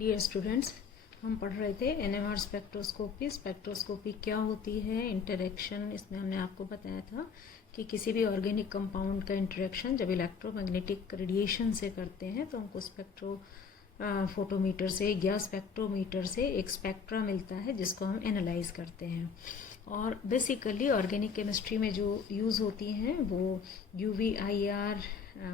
Dear students, हम पढ़ रहे थे एनएमआर स्पेक्ट्रोस्कोपी। स्पेक्ट्रोस्कोपी क्या होती है, इंटरेक्शन, इसमें हमने आपको बताया था कि किसी भी ऑर्गेनिक कंपाउंड का इंटरेक्शन जब इलेक्ट्रोमैग्नेटिक रेडिएशन से करते हैं तो हमको फोटोमीटर से या स्पेक्ट्रोमीटर से एक स्पेक्ट्रा मिलता है जिसको हम एनालाइज करते हैं। और बेसिकली ऑर्गेनिक केमिस्ट्री में जो यूज़ होती हैं वो UV-IR,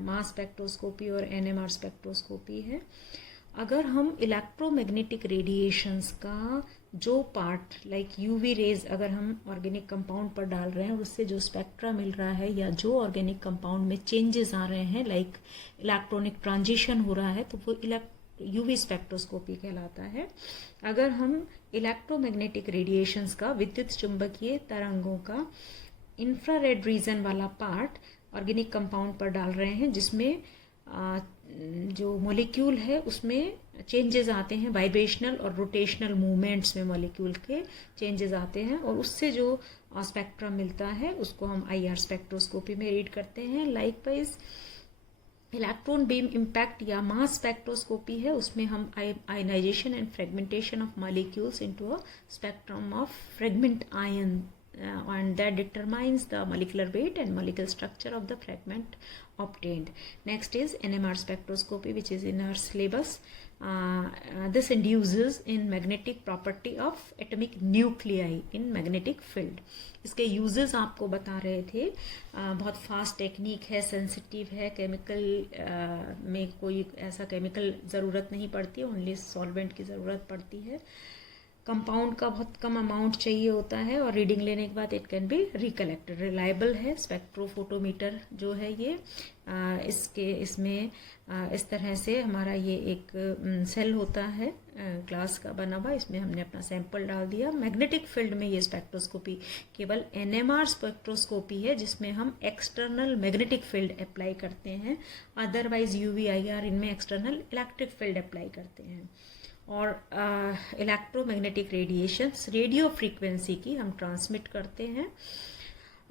मास स्पेक्ट्रोस्कोपी और NMR स्पेक्ट्रोस्कोपी है। अगर हम इलेक्ट्रोमैग्नेटिक रेडिएशंस का जो पार्ट लाइक यूवी रेज अगर हम ऑर्गेनिक कंपाउंड पर डाल रहे हैं उससे जो स्पेक्ट्रा मिल रहा है या जो ऑर्गेनिक कंपाउंड में चेंजेस आ रहे हैं लाइक इलेक्ट्रॉनिक ट्रांजिशन हो रहा है तो वो यूवी स्पेक्ट्रोस्कोपी कहलाता है। अगर हम इलेक्ट्रोमैग्नेटिक रेडिएशंस का विद्युत चुंबकीय तरंगों का इंफ्रारेड रीजन वाला पार्ट ऑर्गेनिक कंपाउंड पर डाल रहे हैं जिसमें जो मॉलिक्यूल है उसमें चेंजेस आते हैं, वाइब्रेशनल और रोटेशनल मूवमेंट्स में मॉलिक्यूल के चेंजेस आते हैं और उससे जो स्पेक्ट्रम मिलता है उसको हम IR स्पेक्ट्रोस्कोपी में रीड करते हैं। लाइकवाइज इलेक्ट्रॉन बीम इम्पैक्ट या मास स्पेक्ट्रोस्कोपी है, उसमें हम ionisation and fragmentation of molecules into a spectrum of fragment ion and that determines the molecular weight and molecular structure of the fragment obtained. Next is NMR spectroscopy, which is in our syllabus. This induces in magnetic property of atomic nuclei in magnetic field. इसके uses आपको बता रहे थे। बहुत fast technique है, sensitive है, chemical में कोई ऐसा केमिकल ज़रूरत नहीं पड़ती, ओनली सॉल्वेंट की ज़रूरत पड़ती है। कंपाउंड का बहुत कम अमाउंट चाहिए होता है और रीडिंग लेने के बाद it can be recollected. Reliable है स्पेक्ट्रोफोटोमीटर जो है ये इसमें इस तरह से हमारा ये एक सेल होता है ग्लास का बना हुआ, इसमें हमने अपना सैंपल डाल दिया। मैग्नेटिक फील्ड में ये स्पेक्ट्रोस्कोपी केवल NMR स्पेक्ट्रोस्कोपी है जिसमें हम एक्सटर्नल मैग्नेटिक फील्ड अप्लाई करते हैं, अदरवाइज UV-IR इनमें एक्सटर्नल इलेक्ट्रिक फील्ड अप्लाई करते हैं। और इलेक्ट्रोमैग्नेटिक रेडिएशंस रेडियो फ्रीक्वेंसी की हम ट्रांसमिट करते हैं।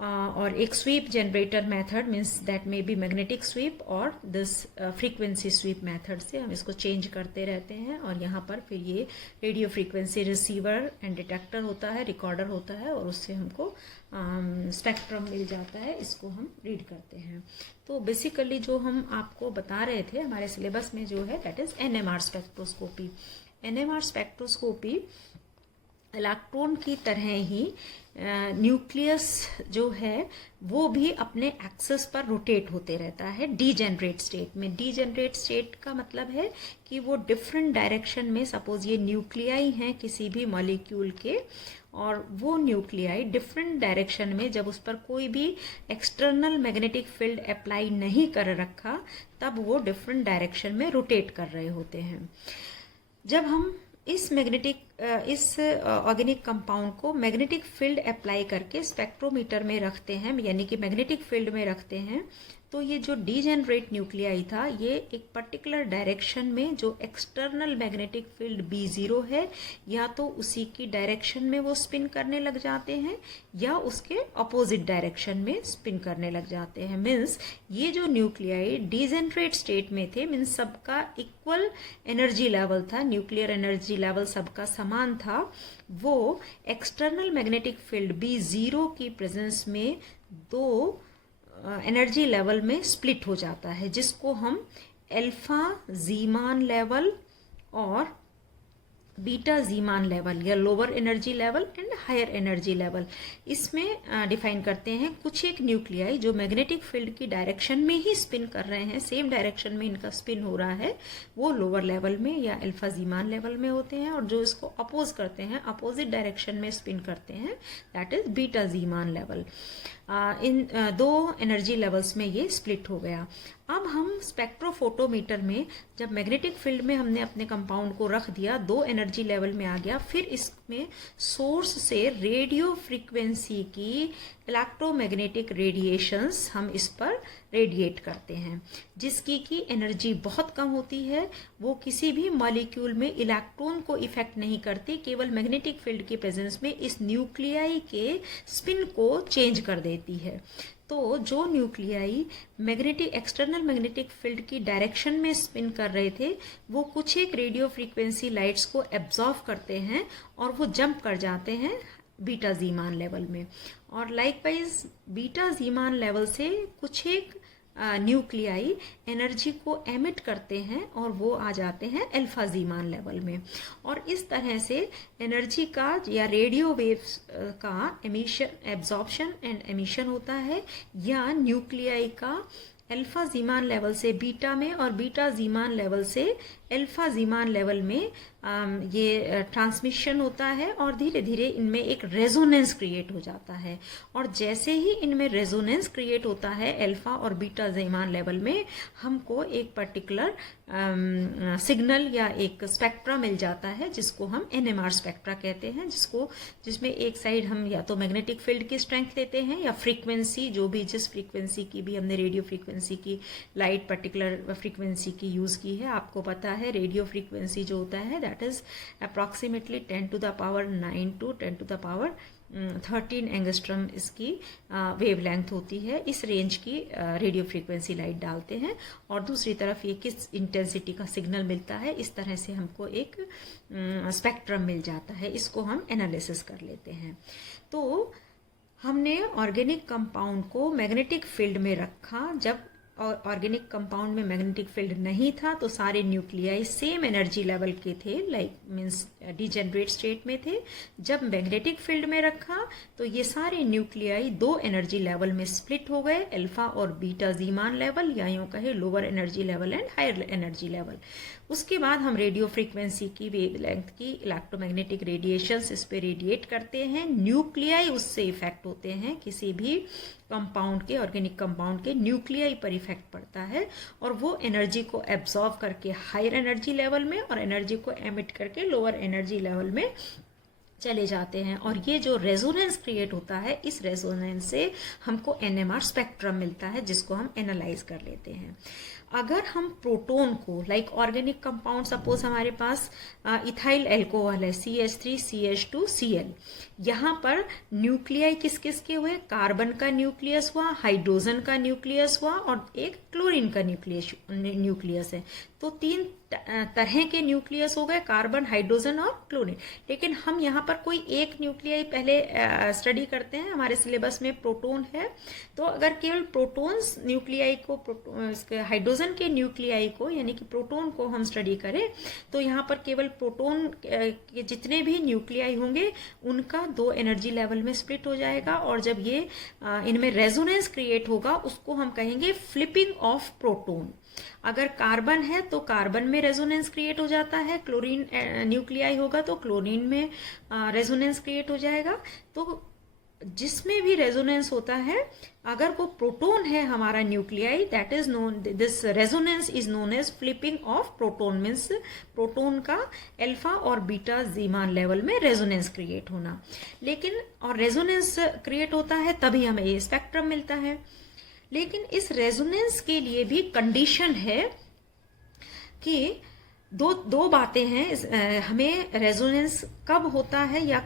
और एक sweep generator method means that maybe magnetic sweep और दिस फ्रीक्वेंसी स्वीप मेथड से हम इसको चेंज करते रहते हैं। और यहाँ पर फिर ये radio frequency receiver and detector होता है, रिकॉर्डर होता है और उससे हमको स्पेक्ट्रम मिल जाता है, इसको हम रीड करते हैं। तो बेसिकली जो हम आपको बता रहे थे हमारे सिलेबस में जो है that is NMR spectroscopy. NMR spectroscopy electron की तरह ही न्यूक्लियस जो है वो भी अपने एक्सिस पर रोटेट होते रहता है डीजेनरेट स्टेट में। डीजेनरेट स्टेट का मतलब है कि वो डिफरेंट डायरेक्शन में, सपोज ये न्यूक्लियाई हैं किसी भी मॉलिक्यूल के और वो न्यूक्लियाई डिफरेंट डायरेक्शन में जब उस पर कोई भी एक्सटर्नल मैग्नेटिक फील्ड अप्लाई नहीं कर रखा तब वो डिफरेंट डायरेक्शन में रोटेट कर रहे होते हैं। जब हम इस ऑर्गेनिक कंपाउंड को मैग्नेटिक फील्ड अप्लाई करके स्पेक्ट्रोमीटर में रखते हैं यानी कि मैग्नेटिक फील्ड में रखते हैं तो ये जो डीजेनरेट न्यूक्लियाई था ये एक पर्टिकुलर डायरेक्शन में जो एक्सटर्नल मैग्नेटिक फील्ड B0 है या तो उसी की डायरेक्शन में वो स्पिन करने लग जाते हैं या उसके अपोजिट डायरेक्शन में स्पिन करने लग जाते हैं। मीन्स ये जो न्यूक्लियाई डीजेनरेट स्टेट में थे मीन्स सबका इक्वल एनर्जी लेवल था, न्यूक्लियर एनर्जी लेवल सबका समान था, वो एक्सटर्नल मैग्नेटिक फील्ड B0 की प्रेजेंस में दो एनर्जी लेवल में स्प्लिट हो जाता है जिसको हम अल्फा जीमान लेवल और बीटा जीमान लेवल या lower energy level and higher energy level इसमें डिफाइन करते हैं। कुछ एक न्यूक्लियाई जो मैग्नेटिक फील्ड की डायरेक्शन में ही स्पिन कर रहे हैं, सेम डायरेक्शन में इनका स्पिन हो रहा है, वो लोअर लेवल में या अल्फा जीमान लेवल में होते हैं और जो इसको अपोज करते हैं, अपोजिट डायरेक्शन में स्पिन करते हैं, that is beta Zeeman level. इन दो एनर्जी लेवल्स में ये स्प्लिट हो गया। अब हम स्पेक्ट्रोफोटोमीटर में जब मैग्नेटिक फील्ड में हमने अपने कंपाउंड को रख दिया, दो एनर्जी लेवल में आ गया, फिर इस में सोर्स से रेडियो फ्रीक्वेंसी की इलेक्ट्रोमैग्नेटिक रेडिएशंस हम इस पर रेडिएट करते हैं, जिसकी की एनर्जी बहुत कम होती है। वो किसी भी मॉलिक्यूल में इलेक्ट्रॉन को इफेक्ट नहीं करती, केवल मैग्नेटिक फील्ड के प्रेजेंस में इस न्यूक्लियाई के स्पिन को चेंज कर देती है। तो जो nuclei magnetic external magnetic field की डायरेक्शन में स्पिन कर रहे थे, वो कुछ एक रेडियो फ्रीक्वेंसी लाइट्स को एब्जॉर्व करते हैं और वो जंप कर जाते हैं बीटा जीमान लेवल में। और लाइकवाइज बीटा जीमान लेवल से कुछ एक न्यूक्लियाई एनर्जी को एमिट करते हैं और वो आ जाते हैं अल्फा जीमान लेवल में। और इस तरह से एनर्जी का या रेडियो वेव्स का एमिशन, एब्जॉर्प्शन एंड एमिशन होता है, या न्यूक्लियाई का अल्फा जीमान लेवल से बीटा में और बीटा जीमान लेवल से अल्फा जीमान लेवल में ये ट्रांसमिशन होता है और धीरे धीरे इनमें एक रेजोनेंस क्रिएट हो जाता है। और जैसे ही इनमें रेजोनेंस क्रिएट होता है अल्फा और बीटा जीमान लेवल में, हमको एक पर्टिकुलर सिग्नल या एक स्पेक्ट्रा मिल जाता है जिसको हम NMR स्पेक्ट्रा कहते हैं, जिसमें एक साइड हम या तो मैग्नेटिक फील्ड की स्ट्रेंथ लेते हैं या फ्रीक्वेंसी, जो भी जिस फ्रीक्वेंसी की भी हमने रेडियो फ्रीक्वेंसी की लाइट पर्टिकुलर फ्रीक्वेंसी की यूज़ की है। आपको पता है रेडियो फ्रीक्वेंसी जो होता है that is approximately 10 to the power 9 to 10 to the power 13 angstrom इसकी वेवलेंथ होती है। इस रेंज की रेडियो फ्रीक्वेंसी लाइट डालते हैं और दूसरी तरफ ये किस इंटेंसिटी का सिग्नल मिलता है, इस तरह से हमको एक स्पेक्ट्रम मिल जाता है। इसको हम एनालिसिस कर लेते हैं। तो हमने ऑर्गेनिक कंपाउंड को मैग्नेटिक फील्ड में रखा। जब ऑर्गेनिक कंपाउंड में मैग्नेटिक फील्ड नहीं था तो सारे न्यूक्लियाई सेम एनर्जी लेवल के थे, लाइक मीन्स डिजेनरेट स्टेट में थे। जब मैग्नेटिक फील्ड में रखा तो ये सारे न्यूक्लियाई दो एनर्जी लेवल में स्प्लिट हो गए, अल्फा और बीटा जीमान लेवल, या यूं कहे lower energy level and higher energy level. उसके बाद हम रेडियो फ्रीक्वेंसी की वेवलेंथ की इलेक्ट्रोमैग्नेटिक रेडिएशंस इस पे रेडिएट करते हैं। न्यूक्लियाई उससे इफेक्ट होते हैं, किसी भी कंपाउंड के, ऑर्गेनिक कंपाउंड के न्यूक्लियाई पर इफेक्ट पड़ता है और वो एनर्जी को एब्जॉर्व करके हायर एनर्जी लेवल में और एनर्जी को एमिट करके लोअर एनर्जी लेवल में चले जाते हैं। और ये जो रेजोनेंस क्रिएट होता है, इस रेजोनेंस से हमको NMR स्पेक्ट्रम मिलता है, जिसको हम एनालाइज कर लेते हैं। अगर हम प्रोटोन को, लाइक ऑर्गेनिक कंपाउंड, सपोज हमारे पास इथाइल एल्कोहल है CH3CH2Cl, यहाँ पर न्यूक्लियाई किस किस के हुए, कार्बन का न्यूक्लियस हुआ, हाइड्रोजन का न्यूक्लियस हुआ और एक क्लोरीन का न्यूक्लियस है। तो तीन तरह के न्यूक्लियस हो गए, कार्बन, हाइड्रोजन और क्लोरीन। लेकिन हम यहाँ पर कोई एक न्यूक्लियाई पहले स्टडी करते हैं। हमारे सिलेबस में प्रोटोन है, तो अगर केवल प्रोटोन्स न्यूक्लियाई को, हाइड्रोजन के न्यूक्लियाई को यानी कि प्रोटोन को हम स्टडी करें तो यहाँ पर केवल प्रोटोन के जितने भी न्यूक्लियाई होंगे उनका दो एनर्जी लेवल में स्प्लिट हो जाएगा। और जब ये इनमें रेजोनेंस क्रिएट होगा उसको हम कहेंगे फ्लिपिंग ऑफ प्रोटोन। अगर कार्बन है तो कार्बन में रेजोनेंस क्रिएट हो जाता है, क्लोरीन न्यूक्लियाई होगा तो क्लोरीन में रेजोनेंस क्रिएट हो जाएगा। तो जिसमें भी रेजोनेंस होता है, अगर वो प्रोटोन है हमारा nuclei, that is known, this resonance is known as flipping of proton, means proton का अल्फा और बीटा जीमान लेवल में रेजोनेंस क्रिएट होना। लेकिन और रेजोनेंस क्रिएट होता है तभी हमें ये स्पेक्ट्रम मिलता है। लेकिन इस रेजोनेंस के लिए भी कंडीशन है कि दो बातें हैं। हमें रेजोनेंस कब होता है या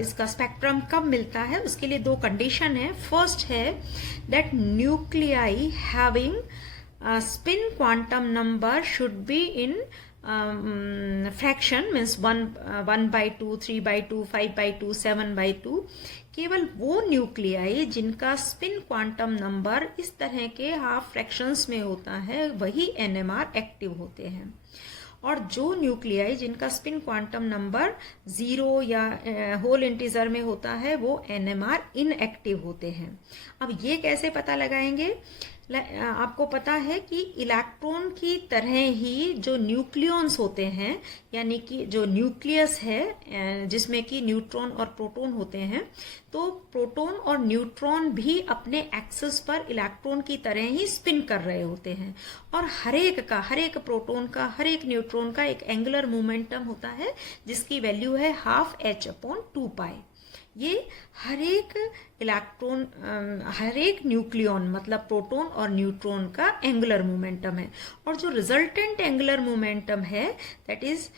इसका स्पेक्ट्रम कब मिलता है, उसके लिए दो कंडीशन है। फर्स्ट है that nuclei having spin quantum number should be in fraction, means 1/2, 3/2, 5/2, 7/2। केवल वो न्यूक्लियाई जिनका स्पिन क्वांटम नंबर इस तरह के हाफ फ्रैक्शंस में होता है वही NMR एक्टिव होते हैं। और जो न्यूक्लियाई जिनका स्पिन क्वांटम नंबर 0 या होल इंटीजर में होता है वो NMR इनएक्टिव होते हैं। अब ये कैसे पता लगाएंगे? आपको पता है कि इलेक्ट्रॉन की तरह ही जो न्यूक्लियॉन्स होते हैं, यानी कि जो न्यूक्लियस है जिसमें कि न्यूट्रॉन और प्रोटॉन होते हैं, तो प्रोटॉन और न्यूट्रॉन भी अपने एक्सिस पर इलेक्ट्रॉन की तरह ही स्पिन कर रहे होते हैं। और हर एक प्रोटॉन का, हर एक न्यूट्रॉन का एक एंगुलर मोमेंटम होता है जिसकी वैल्यू है ½ h/2π। ये हर एक इलेक्ट्रॉन, हर एक न्यूक्लियॉन मतलब प्रोटॉन और न्यूट्रॉन का एंगुलर मोमेंटम है। और जो रिजल्टेंट एंगुलर मोमेंटम है दैट इज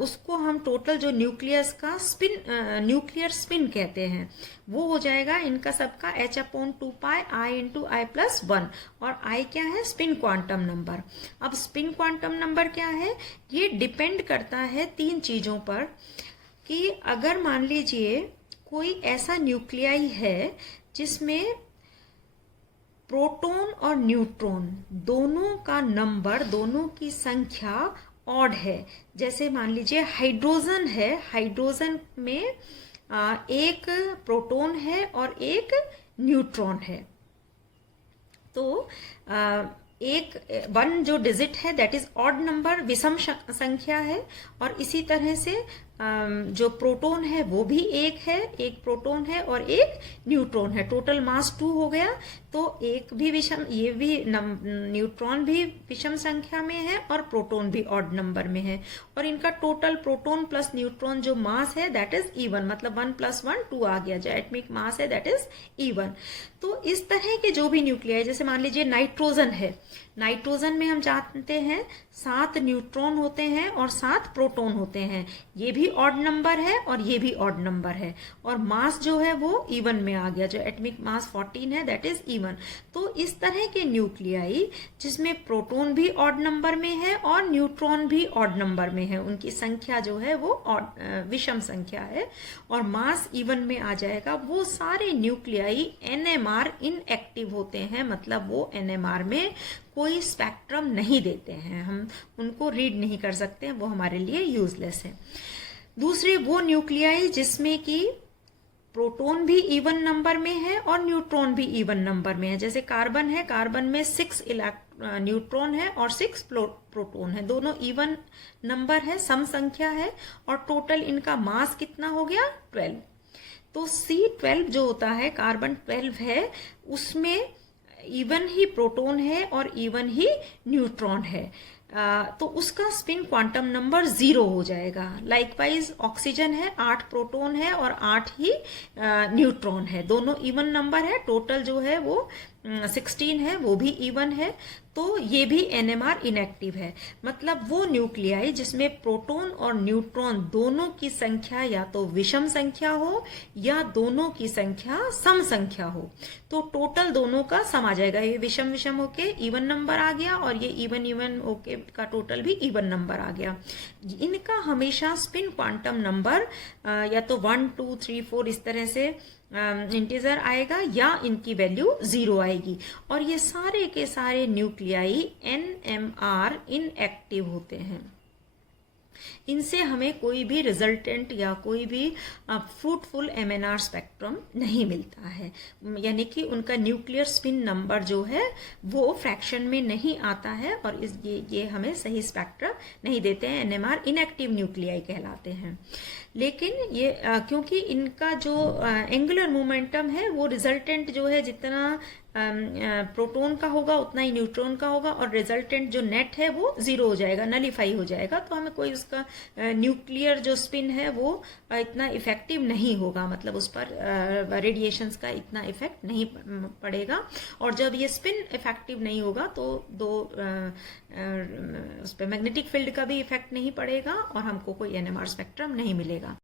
उसको हम टोटल जो न्यूक्लियस का स्पिन, न्यूक्लियर स्पिन कहते हैं, वो हो जाएगा इनका सबका h/2π I×I+1। और I क्या है? Spin quantum number. अब स्पिन क्वांटम नंबर क्या है? ये डिपेंड करता है 3 चीजों पर, कि अगर मान लीजिए कोई ऐसा न्यूक्लियाई है जिसमें प्रोटॉन और न्यूट्रॉन दोनों का नंबर, दोनों की संख्या ऑड है। जैसे मान लीजिए हाइड्रोजन है, हाइड्रोजन में एक प्रोटॉन है और एक न्यूट्रॉन है, तो एक 1 जो डिजिट है दैट इज ऑड नंबर, विषम संख्या है। और इसी तरह से जो प्रोटॉन है वो भी एक है, एक प्रोटॉन है और एक न्यूट्रॉन है। टोटल मास 2 हो गया, तो एक भी विषम, ये भी न्यूट्रॉन भी विषम संख्या में है और प्रोटॉन भी ऑड नंबर में है। और इनका टोटल प्रोटॉन प्लस न्यूट्रॉन जो मास है दैट इज इवन, मतलब 1 + 1 2 आ गया। जो एटॉमिक मास है दैट इज इवन। तो इस तरह के जो भी न्यूक्लियाई, जैसे मान लीजिए नाइट्रोजन है, नाइट्रोजन में हम जानते हैं 7 न्यूट्रॉन होते हैं और 7 प्रोटॉन होते हैं। ये भी ऑड नंबर है और ये भी ऑड नंबर है। और मास जो है वो इवन में आ गया, जो एटॉमिक मास 14 है दैट इज इवन। तो इस तरह के न्यूक्लियाई जिसमें प्रोटॉन भी ऑड नंबर में है और न्यूट्रॉन भी ऑड नंबर में है, उनकी संख्या जो है वो विषम संख्या है और मास इवन में आ जाएगा, वो सारे न्यूक्लियाई NMR इनएक्टिव होते हैं। मतलब वो NMR में कोई स्पेक्ट्रम नहीं देते हैं, हम उनको रीड नहीं कर सकते हैं, वो हमारे लिए यूजलेस है। दूसरे वो न्यूक्लियाई जिसमें कि प्रोटॉन भी इवन नंबर में है और न्यूट्रॉन भी इवन नंबर में है। जैसे कार्बन है, कार्बन में 6 न्यूट्रॉन है और 6 प्रोटॉन है, दोनों इवन नंबर है, सम संख्या है। और टोटल इनका मास कितना हो गया? 12। तो C12 जो होता है, कार्बन 12 है, उसमें इवन ही प्रोटॉन है और इवन ही न्यूट्रॉन है, तो उसका स्पिन क्वांटम नंबर 0 हो जाएगा। लाइकवाइज ऑक्सीजन है, 8 प्रोटॉन है और 8 ही न्यूट्रॉन है, दोनों इवन नंबर है। टोटल जो है वो 16 है, वो भी इवन है। तो ये भी NMR इनएक्टिव है। मतलब वो न्यूक्लियाई जिसमें प्रोटॉन और न्यूट्रॉन दोनों की संख्या या तो विषम संख्या हो या दोनों की संख्या सम संख्या हो, तो टोटल दोनों का सम आ जाएगा। ये विषम विषम होके इवन नंबर आ गया और ये इवन इवन होके का टोटल भी इवन नंबर आ गया। इनका हमेशा स्पिन क्वांटम नंबर या तो 1 2 3 4 इस तरह से इंटीजर आएगा या इनकी वैल्यू 0 आएगी। और ये सारे के सारे न्यूक्लियाई NMR इनएक्टिव होते हैं। इनसे हमें कोई भी रिजल्टेंट या कोई भी फ्रूटफुल MNR स्पेक्ट्रम नहीं मिलता है, यानी कि उनका न्यूक्लियर स्पिन नंबर जो है वो फ्रैक्शन में नहीं आता है और ये हमें सही स्पेक्ट्रम नहीं देते हैं। NMR इनएक्टिव न्यूक्लियाई कहलाते हैं। लेकिन ये क्योंकि इनका जो एंगुलर मोमेंटम है वो रिजल्टेंट जो है जितना प्रोटॉन का होगा उतना ही न्यूट्रॉन का होगा और रिजल्टेंट जो नेट है वो 0 हो जाएगा, नलीफाई हो जाएगा। तो हमें कोई उसका न्यूक्लियर जो स्पिन है वो इतना इफेक्टिव नहीं होगा, मतलब उस पर रेडिएशंस का इतना इफेक्ट नहीं पड़ेगा। और जब ये स्पिन इफेक्टिव नहीं होगा तो उस पर मैग्नेटिक फील्ड का भी इफेक्ट नहीं पड़ेगा और हमको कोई NMR स्पेक्ट्रम नहीं मिलेगा।